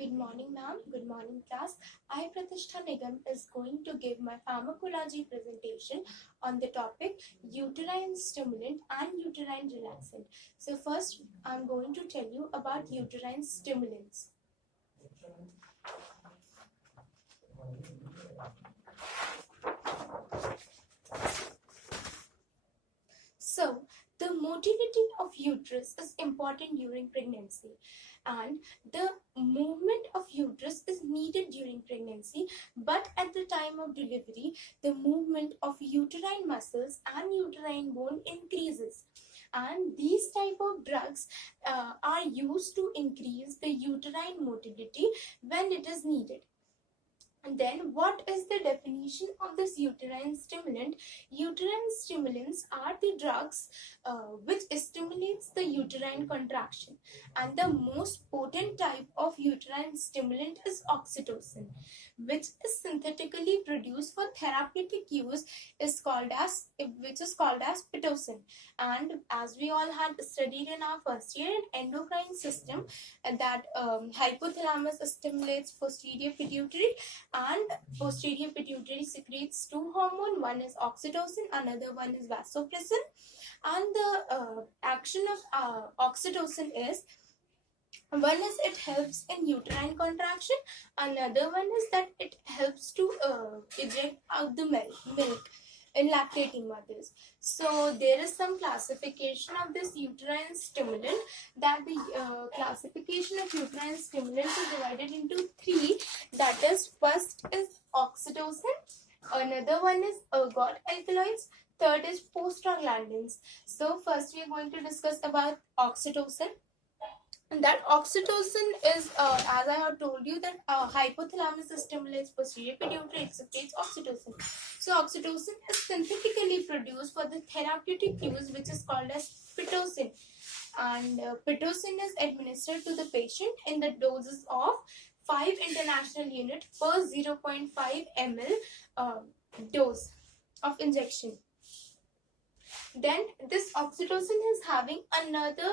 Good morning, ma'am. Good morning, class. I, Pratishtha Nigam, is going to give my pharmacology presentation on the topic Uterine Stimulant and Uterine Relaxant. So first, I'm going to tell you about uterine stimulants. So, the motility of uterus is important during pregnancy, and the movement of uterus is needed during pregnancy, but at the time of delivery, the movement of uterine muscles and uterine bone increases. And these type of drugs are used to increase the uterine motility when it is needed. And then, what is the definition of this uterine stimulant? Uterine stimulants are the drugs which stimulates the uterine contraction. And the most potent type of uterine stimulant is oxytocin, which is synthetically produced for therapeutic use, which is called as pitocin. And as we all had studied in our first year in endocrine system, that hypothalamus stimulates posterior pituitary, and posterior pituitary secretes two hormones. One is oxytocin, another one is vasopressin. And the action of oxytocin is, one is it helps in uterine contraction, another one is that it helps to eject out the milk in lactating mothers. So there is some classification of this uterine stimulant, that the classification of uterine stimulant is divided into three. That is, first is oxytocin, another one is ergot alkaloids, third is prostaglandins. So first we are going to discuss about oxytocin. And that oxytocin is, as I have told you, that hypothalamus stimulates posterior pituitary, it secretes oxytocin. So oxytocin is synthetically produced for the therapeutic use, which is called as pitocin. And pitocin is administered to the patient in the doses of 5 international units per 0.5 ml dose of injection. Then this oxytocin is having another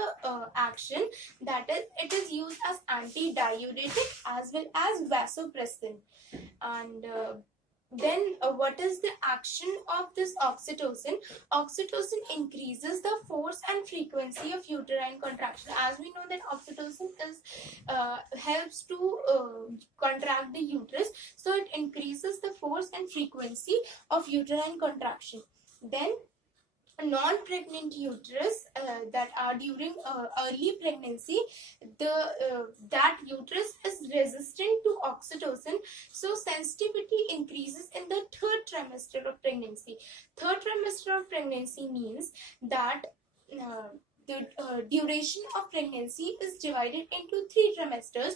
action, that is, it is used as antidiuretic as well as vasopressin. And then what is the action of this oxytocin? Oxytocin increases the force and frequency of uterine contraction. As we know that oxytocin is helps to contract the uterus, so it increases the force and frequency of uterine contraction. Then non-pregnant uterus that are during early pregnancy, that uterus is resistant to oxytocin, so sensitivity increases in the third trimester of pregnancy. Third trimester of pregnancy means that the duration of pregnancy is divided into 3 trimesters: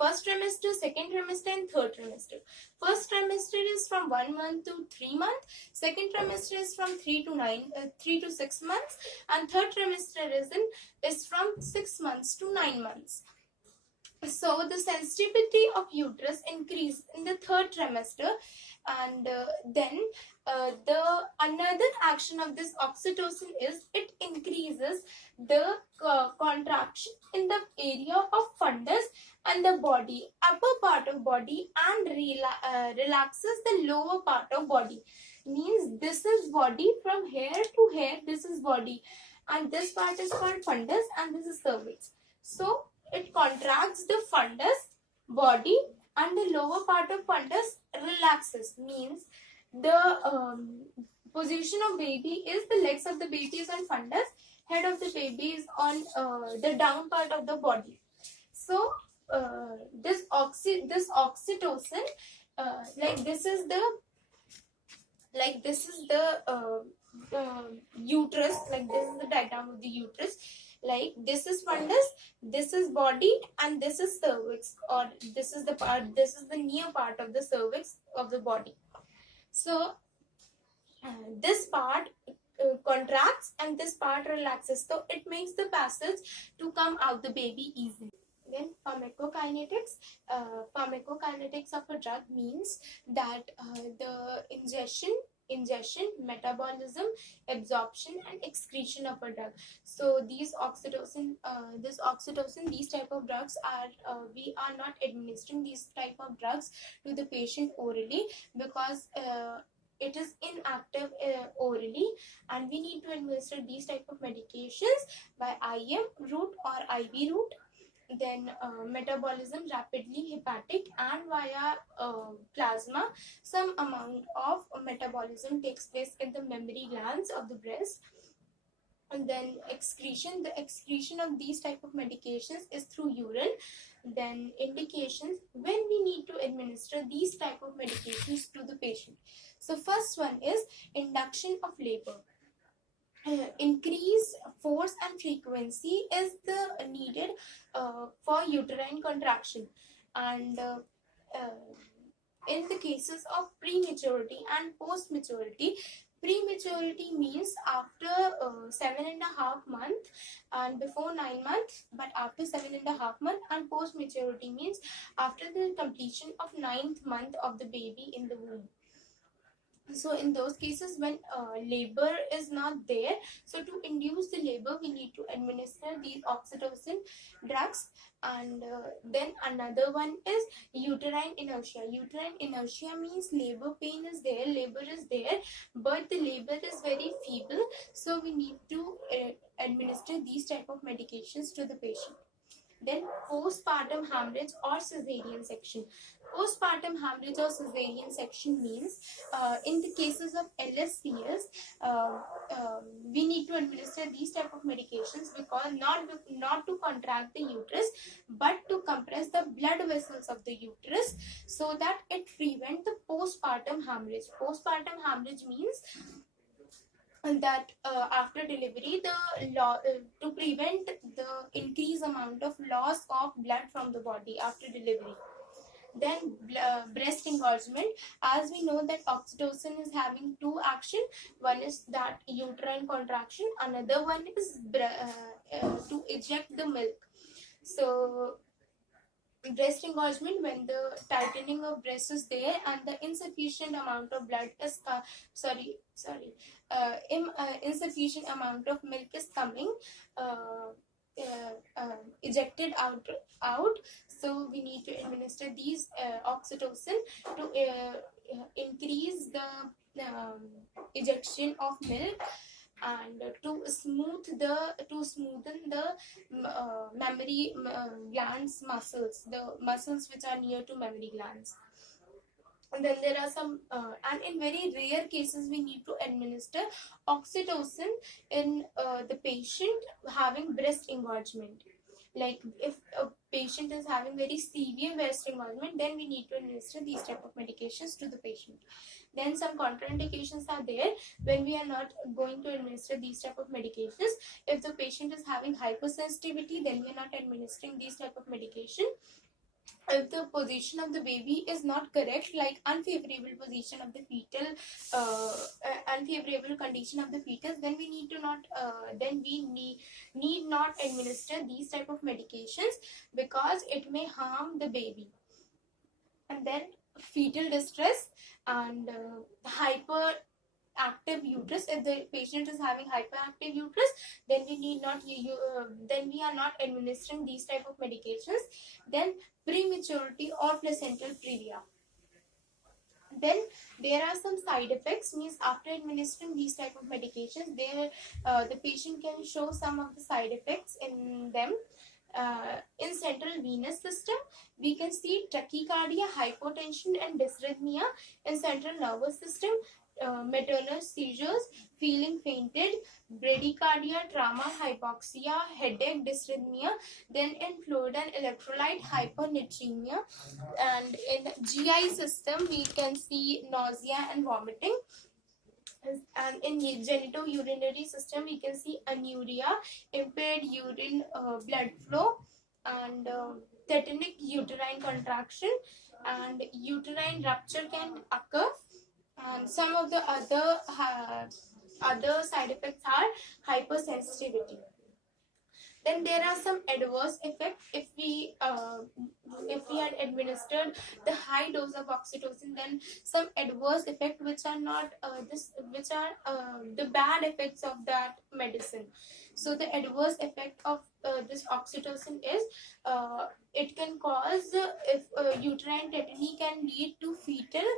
first trimester, second trimester, and third trimester. First trimester is from 1 month to 3 months, second trimester is from 3 to 6 months, and third trimester is from 6 months to 9 months. So the sensitivity of uterus increase in the third trimester. And then the another action of this oxytocin is it increases the contraction in the area of fundus and the body, upper part of body, and relaxes the lower part of body. Means this is body, from hair to hair, this is body, and this part is called fundus, and this is cervix. So it contracts the fundus, body, and the lower part of fundus relaxes. Means the position of baby is, the legs of the baby is on fundus, head of the baby is on the down part of the body. So this oxytocin, this is the uterus, this is the diagram of the uterus. This is fundus, this is body, and this is cervix, or this is the near part of the cervix of the body. So this part contracts and this part relaxes, so it makes the passage to come out the baby easily. Then pharmacokinetics. Pharmacokinetics of a drug means that the ingestion ingestion, metabolism, absorption, and excretion of a drug. So these oxytocin, these type of drugs are we are not administering these type of drugs to the patient orally, because it is inactive orally, and we need to administer these type of medications by IM route or IV route. Then metabolism rapidly hepatic and via plasma. Some amount of metabolism takes place in the mammary glands of the breast. And then excretion, the excretion of these type of medications is through urine. Then indications when we need to administer these type of medications to the patient. So first one is induction of labor. Increased force and frequency is the needed for uterine contraction. And in the cases of prematurity and post-maturity, prematurity means after 7.5 months and before 9 months, but after 7.5 months, and post-maturity means after the completion of 9th month of the baby in the womb. So in those cases when labor is not there, so to induce the labor we need to administer these oxytocin drugs. And then another one is uterine inertia. Uterine inertia means labor pain is there, labor is there, but the labor is very feeble, so we need to administer these type of medications to the patient. Then postpartum hemorrhage or cesarean section. Postpartum hemorrhage or cesarean section means in the cases of LSCS, we need to administer these type of medications because not to contract the uterus, but to compress the blood vessels of the uterus so that it prevent the postpartum hemorrhage. Postpartum hemorrhage means that after delivery, to prevent the increased amount of loss of blood from the body after delivery. Then breast engorgement. As we know that oxytocin is having two action. One is that uterine contraction, another one is to eject the milk. So breast engorgement, when the tightening of breast is there and the insufficient amount of blood is insufficient amount of milk is coming ejected out, so we need to administer these oxytocin to increase the ejection of milk and to smoothen the mammary glands muscles, the muscles which are near to mammary glands. And then there are some and in very rare cases we need to administer oxytocin in the patient having breast engorgement. Like if a patient is having very severe breast engorgement, then we need to administer these type of medications to the patient. Then some contraindications are there when we are not going to administer these type of medications. If the patient is having hypersensitivity, then we are not administering these type of medication. If the position of the baby is not correct, like unfavorable position of the fetal, unfavorable condition of the fetus, then we need to not need not administer these type of medications because it may harm the baby. And then fetal distress and hyperactive uterus. If the patient is having hyperactive uterus, then we are not administering these type of medications. Then prematurity or placental previa. Then there are some side effects, means after administering these type of medications, the patient can show some of the side effects in them. In central venous system, we can see tachycardia, hypotension and dysrhythmia. In central nervous system, maternal seizures, feeling fainted, bradycardia, trauma, hypoxia, headache, dysrhythmia. Then in fluid and electrolyte, hypernatremia. And in GI system, we can see nausea and vomiting. And in genitourinary system, we can see anuria, impaired urine blood flow, and tetanic uterine contraction, and uterine rupture can occur. And some of the other side effects are hypersensitivity. Then there are some adverse effects if we had administered the high dose of oxytocin, then some adverse effect which are not which are the bad effects of that medicine. So the adverse effect of this oxytocin is it can cause if uterine tetany can lead to fetal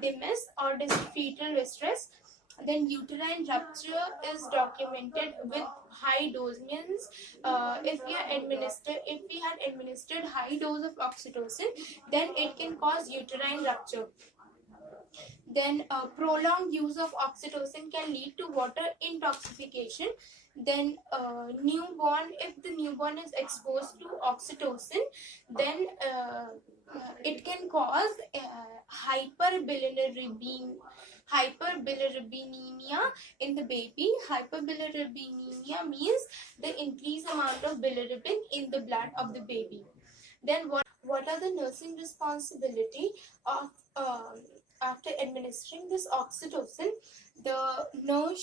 demise or fetal distress. Then uterine rupture is documented with high dose, means if we had administered high dose of oxytocin, then it can cause uterine rupture. Then prolonged use of oxytocin can lead to water intoxication. Then newborn, if the newborn is exposed to oxytocin, then it can cause hyperbilirubinemia in the baby. Hyperbilirubinemia means the increased amount of bilirubin in the blood of the baby. Then what are the nursing responsibility of after administering this oxytocin? The nurse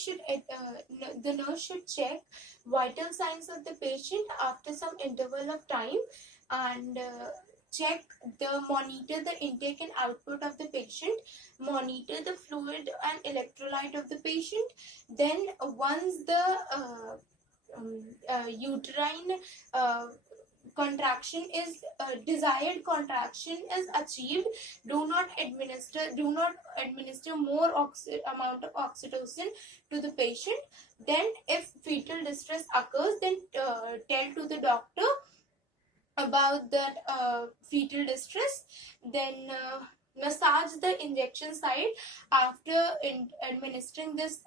should check vital signs of the patient after some interval of time, and monitor the intake and output of the patient, monitor the fluid and electrolyte of the patient. Then once the uterine desired contraction is achieved, do not administer more amount of oxytocin to the patient. Then if fetal distress occurs, then tell to the doctor about that fetal distress. Then massage the injection site after administering this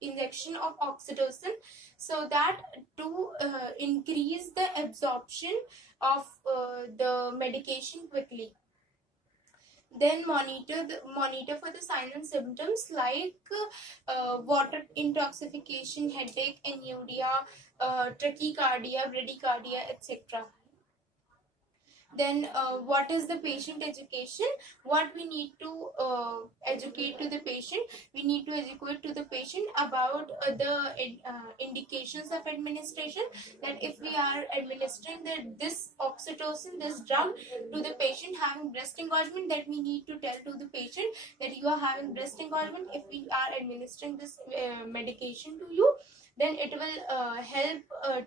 injection of oxytocin, so that to increase the absorption of the medication quickly. Then monitor for the signs and symptoms like water intoxication, headache, anuria, tachycardia, bradycardia, etc. Then what is the patient education? What we need to educate to the patient? We need to educate to the patient about the indications of administration, that if we are administering this oxytocin, this drug, to the patient having breast engorgement, that we need to tell to the patient that you are having breast engorgement. If we are administering this medication to you, then it will help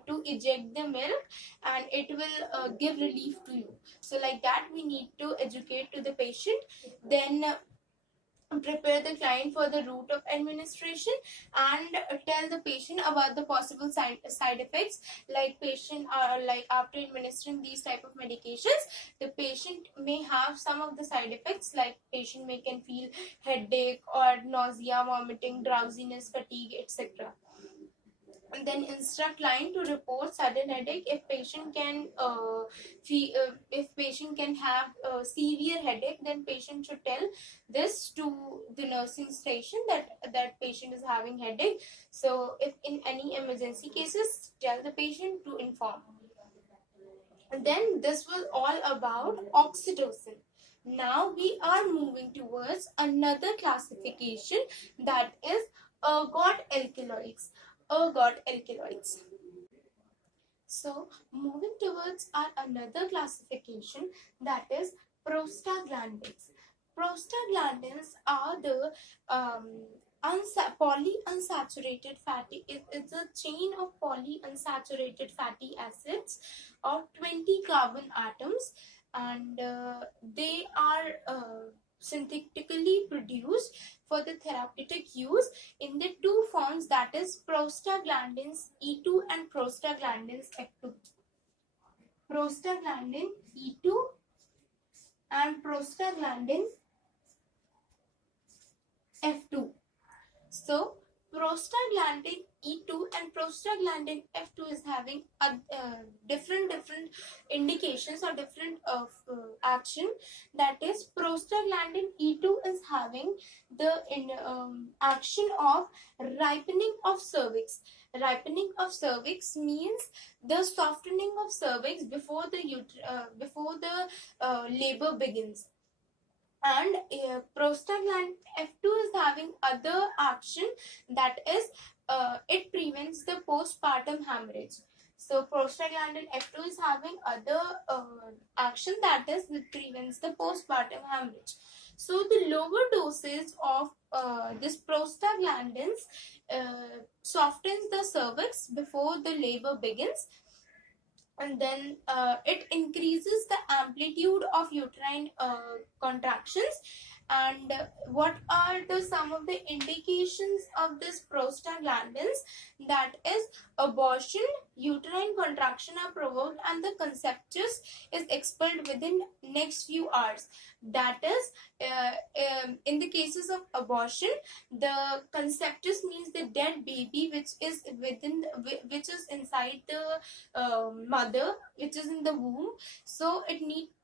to eject the milk, and it will give relief to you. So like that we need to educate to the patient. Then prepare the client for the route of administration, and tell the patient about the possible side effects. Like patient like after administering these type of medications, the patient may have some of the side effects, like patient can feel headache or nausea, vomiting, drowsiness, fatigue, etc. And then instruct client to report sudden headache if patient can have severe headache. Then patient should tell this to the nursing station that patient is having headache. So if in any emergency cases, tell the patient to inform. And then this was all about oxytocin. Now we are moving towards another classification, that is ergot alkaloids. So moving towards our another classification, that is prostaglandins. Prostaglandins are the polyunsaturated fatty. It's a chain of polyunsaturated fatty acids of 20 carbon atoms, and they are synthetically produced for the therapeutic use in the two forms, that is prostaglandins E2 and prostaglandins F2. Prostaglandin E2 and prostaglandin F2. So prostaglandin E2 and prostaglandin F2 is having a different indications or different action. That is, prostaglandin E2 is having the action of ripening of cervix. Ripening of cervix means the softening of cervix before the labor begins. And prostaglandin F2 is having other action, that is it prevents the postpartum hemorrhage. So prostaglandin F2 is having other action, that is it prevents the postpartum hemorrhage. So the lower dosage of this prostaglandins softens the cervix before the labor begins, and then it increases the amplitude of uterine contractions. And what are the some of the indications of this prostaglandins? That is abortion, uterine contraction are provoked, and the conceptus is expelled within next few hours. That is, in the cases of abortion, the conceptus means the dead baby which is within, which is inside the mother, which is in the womb. So it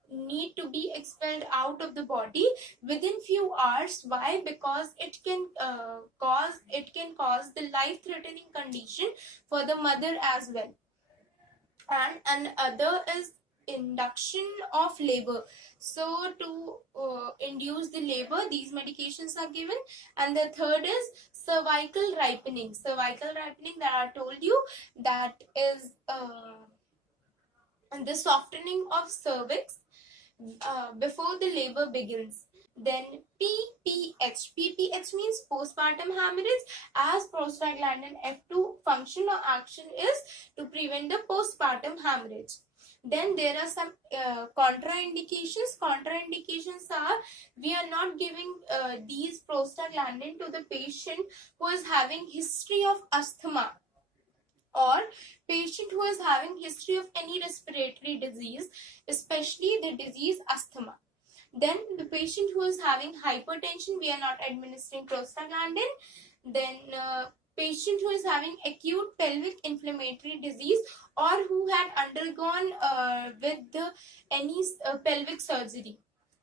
need to be expelled out of the body within few hours. Why? Because it can cause the life threatening condition for the mother as well. And another is induction of labor. So to induce the labor, these medications are given. And the third is cervical ripening. Cervical ripening, that I told you, that is the softening of cervix before the labor begins. Then PPH. PPH means postpartum hemorrhage, as prostaglandin F2 function or action is to prevent the postpartum hemorrhage. Then there are some contraindications. Contraindications are, we are not giving these prostaglandin to the patient who is having history of asthma, or patient who is having history of any respiratory disease, especially the disease asthma. Then the patient who is having hypertension, we are not administering prostaglandin. Then patient who is having acute pelvic inflammatory disease, or who had undergone with any pelvic surgery.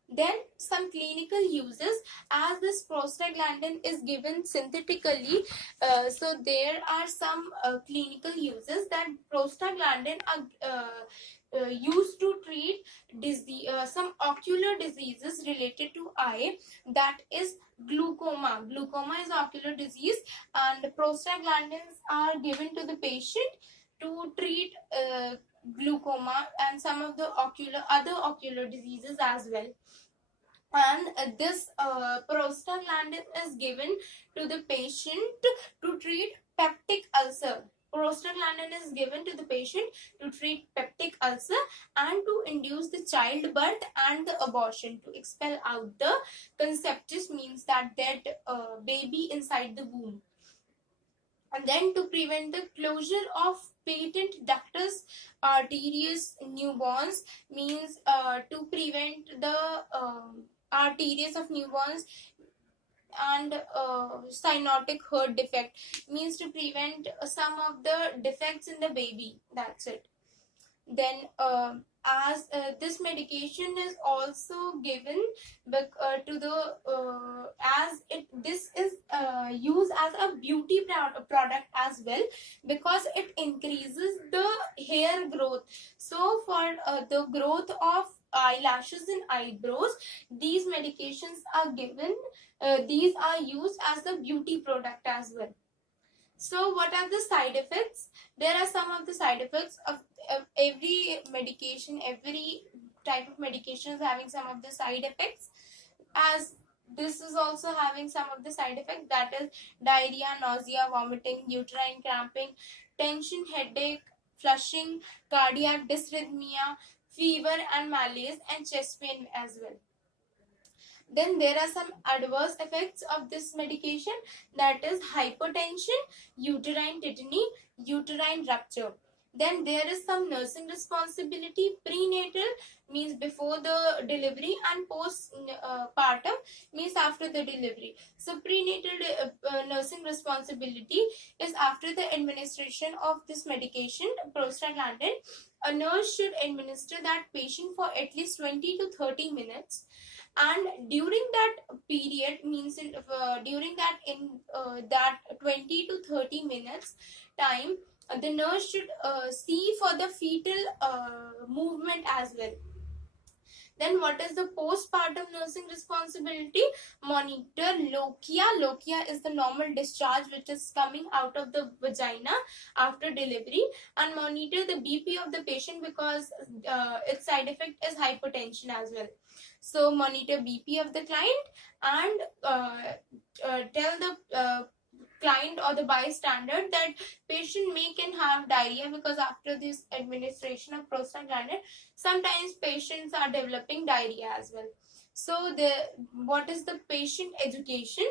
Then some clinical uses, as this prostaglandin is given synthetically. So there are some clinical uses, that prostaglandin are used to treat some ocular diseases related to eye, that is glaucoma. Glaucoma is ocular disease, and prostaglandins are given to the patient to treat glaucoma and some of the other ocular diseases as well. And this prostaglandin is given to the patient to treat peptic ulcer. Prostaglandin is given to the patient to treat peptic ulcer and to induce the childbirth and the abortion, to expel out the conceptus, means that baby inside the womb. And then to prevent the closure of patent ductus arterius newborns, means to prevent the arteries of newborns. And cyanotic herd defect, means to prevent some of the defects in the baby, that's it. Then as this medication is also given to the as it this is used as a beauty product as well, because it increases the hair growth. So for the growth of eyelashes and eyebrows, these medications are given. These are used as a beauty product as well. So what are the side effects? There are some of the side effects of every medication. Every type of medication is having some of the side effects, as this is also having some of the side effects, that is diarrhea, nausea, vomiting, uterine cramping, tension, headache, flushing, cardiac dysrhythmia, fever and malaise, and chest pain as well. Then there are some adverse effects of this medication, that is hypertension, uterine tetany, uterine rupture. Then there is some nursing responsibility. Prenatal means before the delivery, and postpartum means after the delivery. So prenatal nursing responsibility is after the administration of this medication, prostaglandin. A nurse should administer that patient for at least 20 to 30 minutes, and during that period, means during that in that 20 to 30 minutes time, the nurse should see for the fetal movement as well. Then what is the postpartum nursing responsibility? Monitor lochia. Lochia is the normal discharge which is coming out of the vagina after delivery, and monitor the BP of the patient because its side effect is hypertension as well. So monitor BP of the client, and tell the client or the bystander that patient may can have diarrhea because after this administration of prostaglandin sometimes patients are developing diarrhea as well. So the what is the patient education?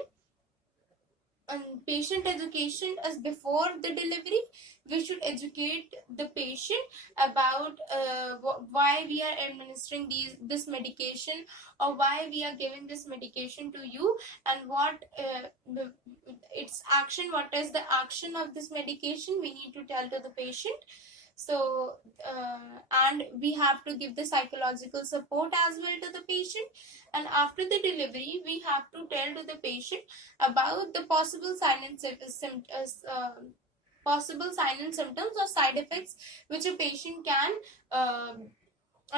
And patient education is before the delivery. We should educate the patient about why we are administering this medication, or why we are giving this medication to you, and what its action, what is the action of this medication, we need to tell to the patient. So and we have to give the psychological support as well to the patient. And after the delivery we have to tell to the patient about the possible silent symptoms or side effects which a patient can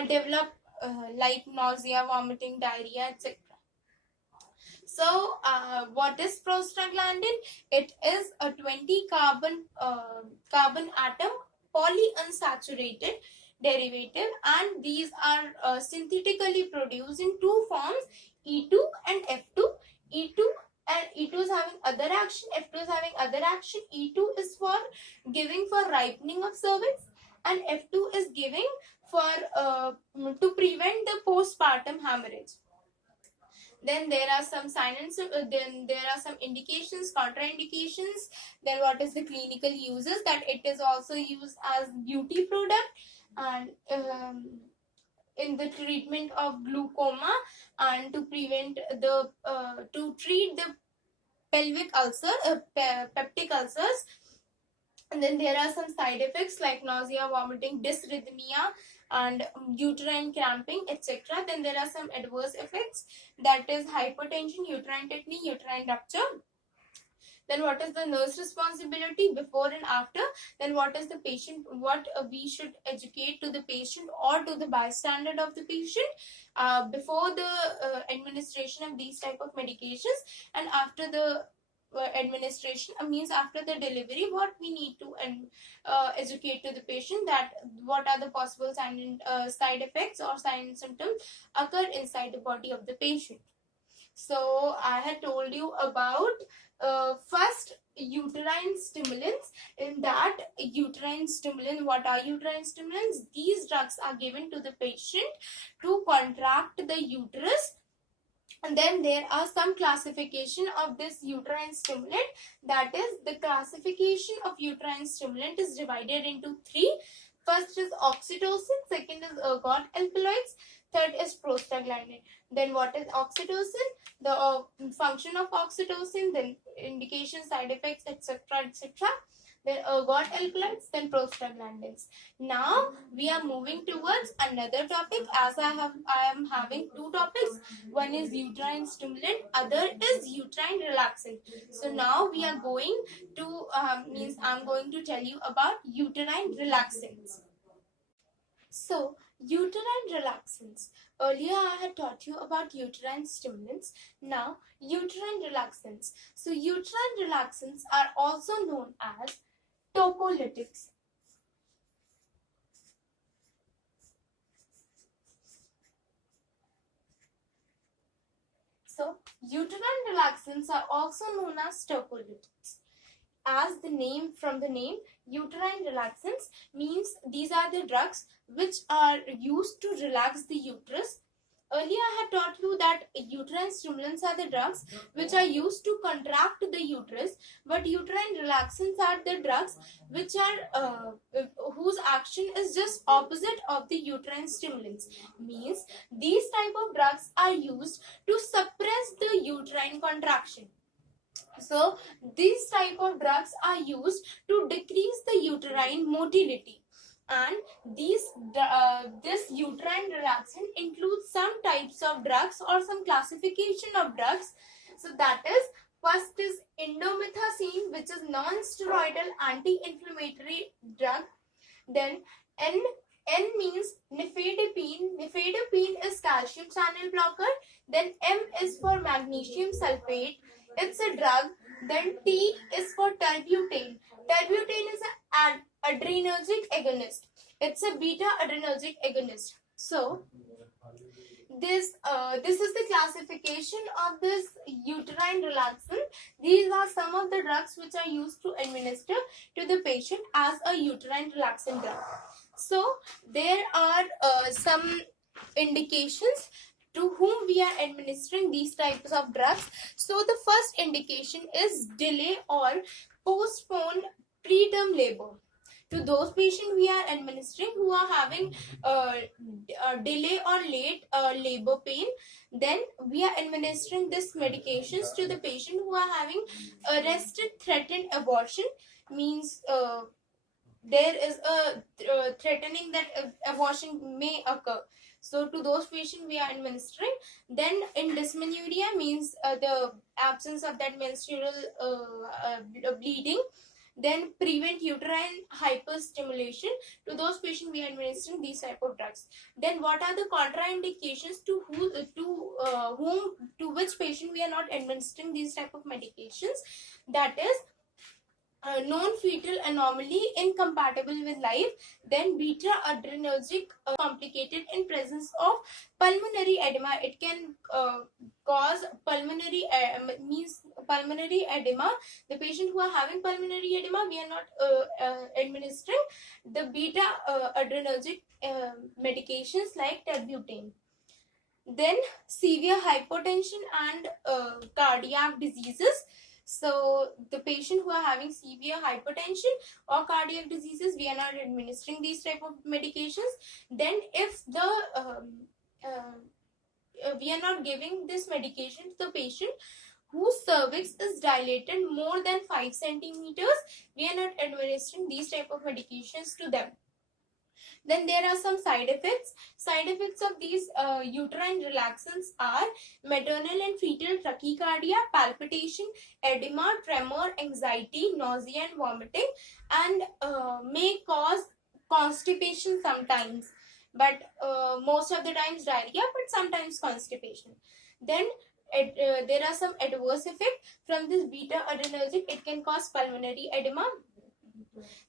develop, like nausea, vomiting, diarrhea, etc. So, what is prostaglandin? It is a 20 carbon atom polyunsaturated derivative, and these are synthetically produced in two forms, E2 and F2. E2 and E2 is having other action, F2 is having other action. E2 is for giving for ripening of cervix, and F2 is giving for to prevent the postpartum hemorrhage. Then there are some signs, then there are some indications, contraindications. Then what is the clinical uses? That it is also used as beauty product, and in the treatment of glaucoma, and to prevent the to treat the pelvic ulcer, peptic ulcers. And then there are some side effects like nausea, vomiting, dysrhythmia, and uterine cramping, etc. Then there are some adverse effects, that is hypertension, uterine tetany, uterine rupture. Then what is the nurse responsibility before and after? Then what is the patient, what we should educate to the patient or to the bystander of the patient before the administration of these type of medications, and after the administration, means after the delivery, what we need to educate to the patient, that what are the possible side effects or sign symptoms occur inside the body of the patient. So I had told you about first uterine stimulants. In that uterine stimulant, what are uterine stimulants? These drugs are given to the patient to contract the uterus. And then there are some classification of this uterine stimulant. That is, the classification of uterine stimulant is divided into three. First is oxytocin, second is ergot alkaloids, third is prostaglandin. Then what is oxytocin? The function of oxytocin, then indication, side effects, etc., etc. Then ergot alkaloids, then prostaglandins. Now we are moving towards another topic, as I am having two topics. One is uterine stimulant, other is uterine relaxant. So now we are going to I'm going to tell you about uterine relaxants. So, uterine relaxants. Earlier I had taught you about uterine stimulants. Now, uterine relaxants. So, uterine relaxants are also known as tocolytics. So, uterine relaxants are also known as tocolytics. As the name, from the name, uterine relaxants means these are the drugs which are used to relax the uterus. Earlier I had taught you that uterine stimulants are the drugs which are used to contract the uterus, but uterine relaxants are the drugs which are whose action is just opposite of the uterine stimulants. Means these type of drugs are used to suppress the uterine contraction. So these type of drugs are used to decrease the uterine motility, and this uterine relaxant includes some types of drugs or some classification of drugs. So that is, first is indomethacin, which is non-steroidal anti-inflammatory drug. Then N means nifedipine. Nifedipine is calcium channel blocker. Then M is for magnesium sulfate. It's a drug. Then T is for terbutane. Terbutane is an adrenergic agonist. It's a beta adrenergic agonist. So this is the classification of this uterine relaxant. These are some of the drugs which are used to administer to the patient as a uterine relaxant drug. So there are some indications to whom we are administering these types of drugs. So the first indication is delay or postpone preterm labor. To those patients we are administering who are having delay or late labor pain, then we are administering this medications to the patient who are having arrested threatened abortion. Means there is a threatening that abortion may occur. So to those patients we are administering. Then in dysmenorrhea, means the absence of that menstrual bleeding. Then prevent uterine hyperstimulation. To those patients we are administering these type of drugs. Then what are the contraindications to which patient we are not administering these type of medications? That is known fetal anomaly incompatible with life. Then beta adrenergic complicated in presence of pulmonary edema. It can cause pulmonary means pulmonary edema. The patient who are having pulmonary edema, we are not administering the beta adrenergic medications like terbutane. Then severe hypotension and cardiac diseases. So the patient who are having severe hypertension or cardiac diseases, we are not administering these type of medications. Then if we are not giving this medication to the patient whose cervix is dilated more than 5 centimeters, we are not administering these type of medications to them. Then there are some side effects. Side effects of these uterine relaxants are maternal and fetal tachycardia, palpitation, edema, tremor, anxiety, nausea and vomiting, and may cause constipation sometimes. But most of the times diarrhea, but sometimes constipation. Then there are some adverse effects from this beta adrenergic. It can cause pulmonary edema.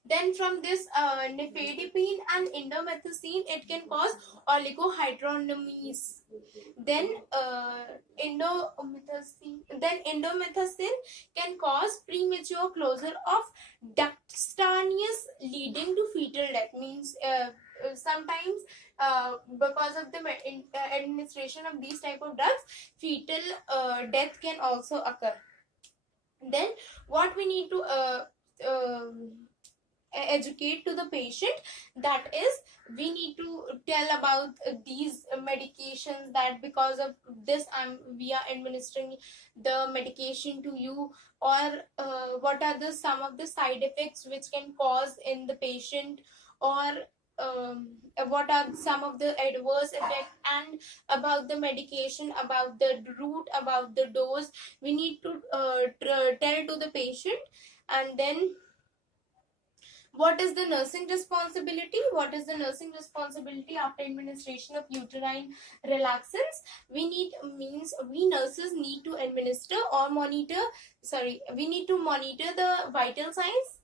Then from this nifedipine and indomethacin, it can cause oligohydramnios. Then indomethacin can cause premature closure of ductaneous leading to fetal death. Means sometimes because of the administration of these type of drugs, fetal death can also occur. Then what we need to educate to the patient, that is we need to tell about these medications, that because of this we are administering the medication to you, or what are the some of the side effects which can cause in the patient, or what are some of the adverse effects, and about the medication, about the route, about the dose, we need to tell to the patient. And then what is the nursing responsibility? What is the nursing responsibility after administration of uterine relaxants? We nurses need to administer or monitor, we need to monitor the vital signs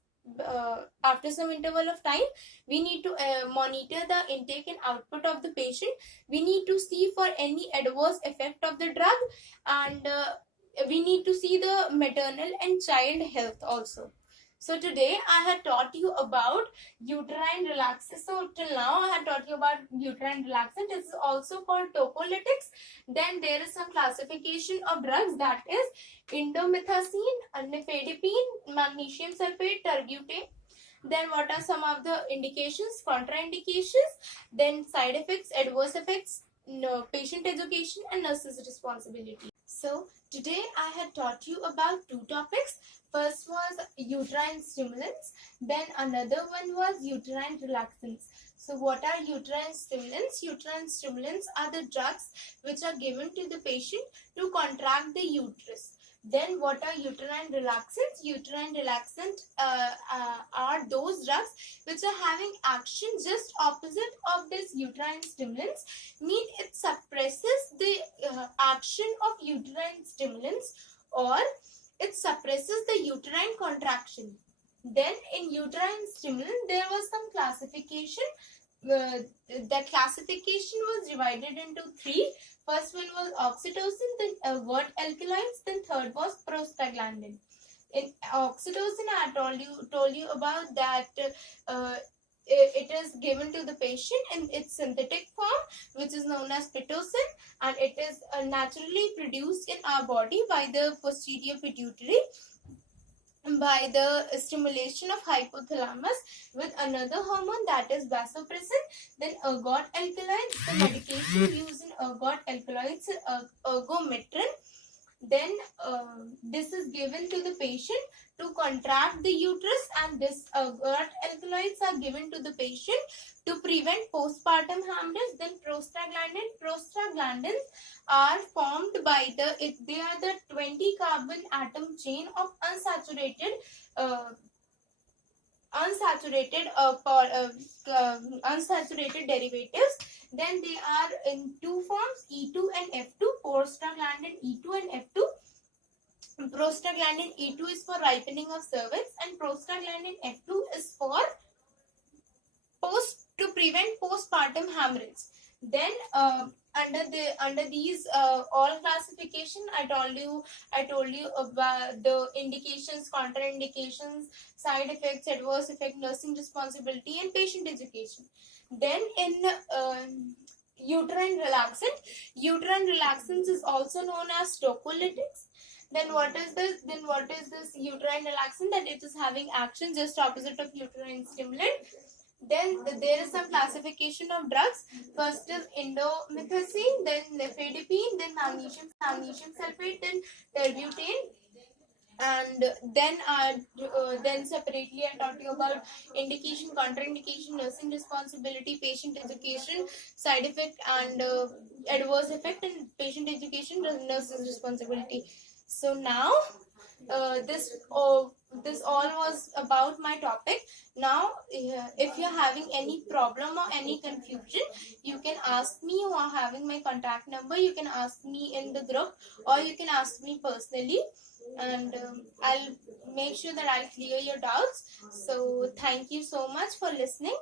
after some interval of time. We need to monitor the intake and output of the patient. We need to see for any adverse effect of the drug, and we need to see the maternal and child health also. So today I had taught you about uterine relaxant. So till now I had taught you about uterine relaxant. It is also called tocolytics. Then there is some classification of drugs, that is indomethacin, nifedipine, magnesium sulfate, terbutane. Then what are some of the indications, contraindications, then side effects, adverse effects, patient education and nurse's responsibility. So today I had taught you about two topics. First was uterine stimulants, then another one was uterine relaxants. So what are uterine stimulants? Uterine stimulants are the drugs which are given to the patient to contract the uterus. Then what are uterine relaxants? Uterine relaxant are those drugs which are having action just opposite of this uterine stimulants. Mean it suppresses the action of uterine stimulants, or it suppresses the uterine contraction. Then in uterine stimulant there was some classification. The classification was divided into three. First one was oxytocin, then word alkaloids, then third was prostaglandin. In oxytocin, I told you about that. Uh, it is given to the patient in its synthetic form, which is known as pitocin, and it is naturally produced in our body by the posterior pituitary by the stimulation of hypothalamus with another hormone, that is vasopressin. Then ergot alkaloids, the medication used in ergot alkaloids, ergometrin. Then this is given to the patient to contract the uterus, and this ergot alkaloids are given to the patient to prevent postpartum hemorrhage. Then prostaglandins are formed by they are the 20 carbon atom chain of uh, unsaturated derivatives. Then they are in two forms, E2 and F2. Prostaglandin E2 and F2. Prostaglandin E2 is for ripening of cervix, and prostaglandin F2 is for to prevent postpartum hemorrhage. Then under these all classification, I told you about the indications, contraindications, side effects, adverse effect, nursing responsibility, and patient education. Then in uterine relaxants is also known as tocolytics. Then what is this? Then what is this uterine relaxant? That it is having action just opposite of uterine stimulant. Then there is some classification of drugs. First is indomethacin, then nifedipine, then magnesium sulfate, then terbutane. And then separately I taught you about indication, contraindication, nursing responsibility, patient education, side effect, and adverse effect, and patient education, nurse's responsibility. So now this all was about my topic. Now if you're having any problem or any confusion, you can ask me, or having my contact number, you can ask me in the group, or you can ask me personally, and I'll make sure that I'll clear your doubts. So thank you so much for listening.